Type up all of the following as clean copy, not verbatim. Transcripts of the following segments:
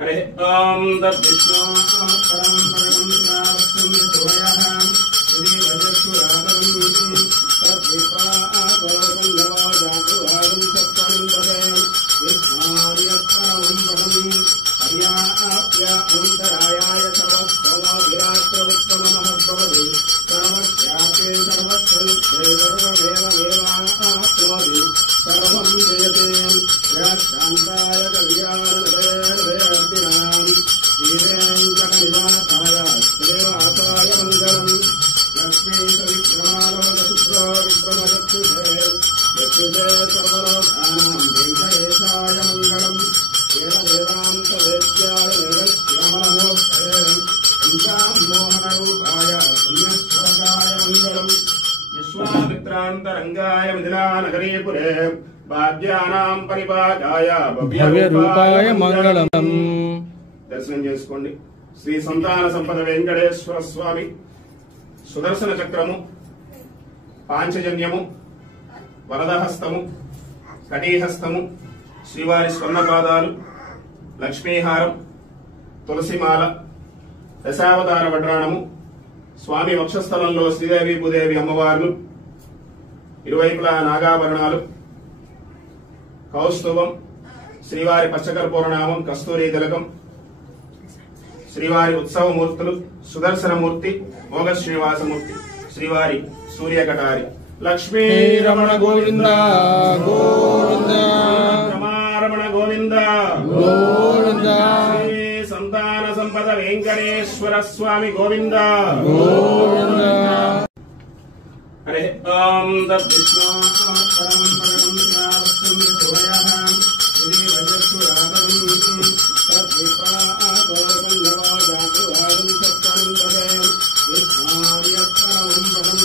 हरे ओम तद्विष्णु परम परम नावस्तम सोयः श्री वजस्सुरातम तद्विपा आगोपन्नवो जातु आगम सत्परं पदे विष्णार्य परमं पदं हर्याप्य अनन्तरायाय सर्वस्तमो विराट्रवत्तममहद्भवति सर्वस्यापि सर्वस्वनित्ये सर्वमेवाप्नोति सर्वं जयते शान्ताय कल्याणनिलयर्भयर्दिनाम् श्रीवेङ्कटनिवासाय श्रीनिवासाय मङ्गलम् लक्ष्मीसविक्रमालोकशुक्रो विक्रमचक्षुषे चक्षुषे सर्वलोकानां वेङ्कटेशाय मङ्गलम् वेदवेदान्तवेद्याय वेदश्यामलमूर्तये पञ्चामोहनरूपाय पुण्यश्लोकाय मङ्गलम् विश्वामित्रान्तरङ्गाय मिथिलानगरीपुरे భాగ్యానాం పరిపాకాయ భవ్య రూపాయ మంగళం. దర్శనం చేసుకోండి. శ్రీ సంతాన సంపద వెంకటేశ్వర స్వామి సుదర్శన చక్రము, పాంచజన్యము, వరదహస్తము, కటీహస్తము, శ్రీవారి స్వర్ణపాదాలు, లక్ష్మీహారం, తులసిమాల, దశావతార వడ్రాణము, స్వామి వక్షస్థలంలో శ్రీదేవి భూదేవి అమ్మవార్లు, ఇరువైపులా నాగాభరణాలు, కౌస్తుభం, శ్రీవారి పచ్చకర్పూరనామం, కస్తూరి తిలకం, శ్రీవారి ఉత్సవమూర్తులు, సుదర్శనమూర్తి, మోగ శ్రీనివాసమూర్తి, శ్రీవారి సూర్యకటారి. లక్ష్మీ రమణ గోవింద గోవింద, రమారమణ గోవింద గోవింద, శ్రీ సంతాన సంపద వెంకటేశ్వర స్వామి గోవింద గోవింద. హరే ఓం తద్విష్ణు పరం పరం నావస్తం సోయః శ్రీ వజస్సురాతమ తద్విపా ఆగోపన్నవో జాతు ఆగం సత్పరం పదే విష్ణార్య పరమం పదం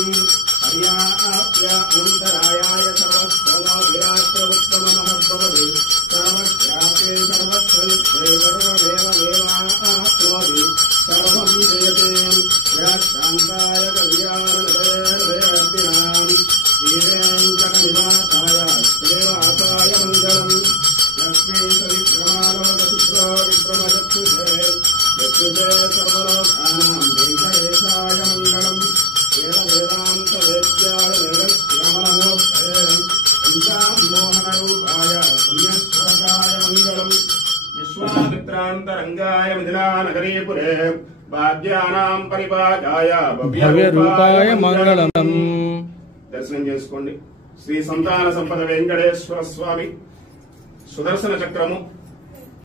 హర్యాప్య అనంతరాయాయ సర్వస్తమో విరాట్రవత్తమమహద్భవతి సర్వస్యాపి సర్వస్వనిత్యే సర్వమేవాప్నోతి సర్వం జయతే శాంతాయ కళ్యాణనిలయర్భయర్దినామ్ శ్రీవేङ्कटनिवासाय श्रीनिवासाय मङ्गलम् लक्ष्मीसविक्रमालोकशुक्रो विक्रमचक्षुषे चक्षुषे सर्वलोकानां वेङ्कटेशाय मङ्गलम् वेदवेदान्तवेद्याय वेदश्यामलमूर्तये पञ्चामोहनरूपाय पुण्यश्लोकाय मङ्गलम् विश्वामित्रान्तरङ्गाय मिथिलानगरीपुरे భాగ్యానాం పరిపాకాయ భవ్య రూపాయ మంగళం. దర్శనం చేసుకోండి. శ్రీ సంతాన సంపద వెంకటేశ్వర స్వామి సుదర్శన చక్రము,